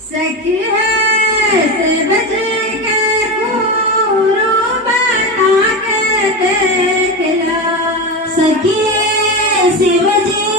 सखी है शिव जी के गुरु बना के देखला। सखी है शिव जी